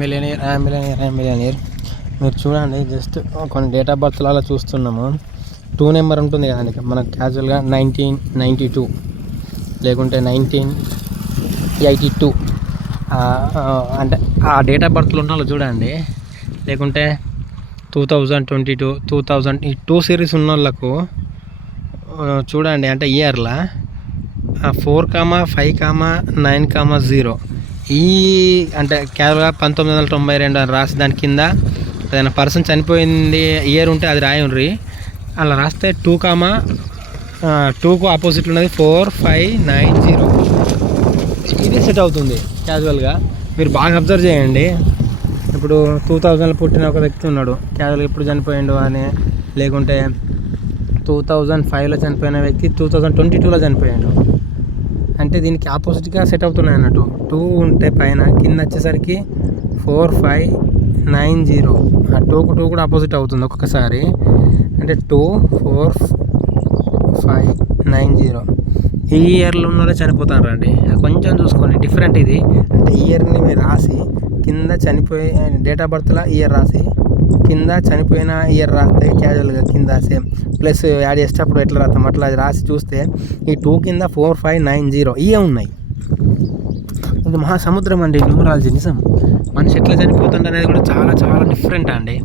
Millionaire మీరు చూడండి. Just కొన్ని డేట్ ఆఫ్ బర్త్లు అలా చూస్తున్నాము. 2 నెంబర్ ఉంటుంది కదండి మనకు క్యాజువల్గా 1992 లేకుంటే 1982 అంటే ఆ డేట్ ఆఫ్ బర్త్లు ఉన్న వాళ్ళు చూడండి. లేకుంటే 2022 2000 ఈ 2 సిరీస్ ఉన్న వాళ్ళకు చూడండి. అంటే ఇయర్లా 4,5,9,0 ఈ అంటే కేవలం 1992 అని రాసి దాని కింద ఏదైనా పర్సన్ చనిపోయింది ఇయర్ ఉంటే అది రాయండ్రి. అలా రాస్తే 2కు ఆపోజిట్ ఉన్నది 4590 ఇది సెట్ అవుతుంది క్యాజువల్గా. మీరు బాగా అబ్జర్వ్ చేయండి. ఇప్పుడు 2000లో పుట్టిన ఒక వ్యక్తి ఉన్నాడు, క్యాజువల్గా ఎప్పుడు చనిపోయిండు అని. లేకుంటే 2005లో చనిపోయిన వ్యక్తి 2022లో చనిపోయాడు. అంటే దీనికి ఆపోజిట్గా సెట్ అవుతున్నాయి అన్నట్టు. 2 ఉంటే పైన, కింద వచ్చేసరికి 4590. ఆ 2కు 2 కూడా ఆపోజిట్ అవుతుంది ఒక్కొక్కసారి. అంటే 24590 ఈ ఇయర్లో ఉన్నదే చనిపోతారు అండి. కొంచెం చూసుకోండి, డిఫరెంట్ ఇది. అంటే ఇయర్ని మీరు రాసి కింద చనిపోయే డేట్ ఆఫ్ బర్త్లో ఇయర్ రాసి కింద చనిపోయిన ఇయర్ రాస్తే క్యాజువల్గా కింద సేమ్ ప్లస్ యాడ్ చేస్తే అప్పుడు ఎట్లా రాస్తాం అట్లా అది రాసి చూస్తే ఈ 2 కింద 4590 ఇవే ఉన్నాయి. ఇది మహాసముద్రం అండి న్యూమరాలజీ. నిజం, మనిషి ఎట్లా చనిపోతుంది అనేది కూడా చాలా చాలా డిఫరెంట్ అండి.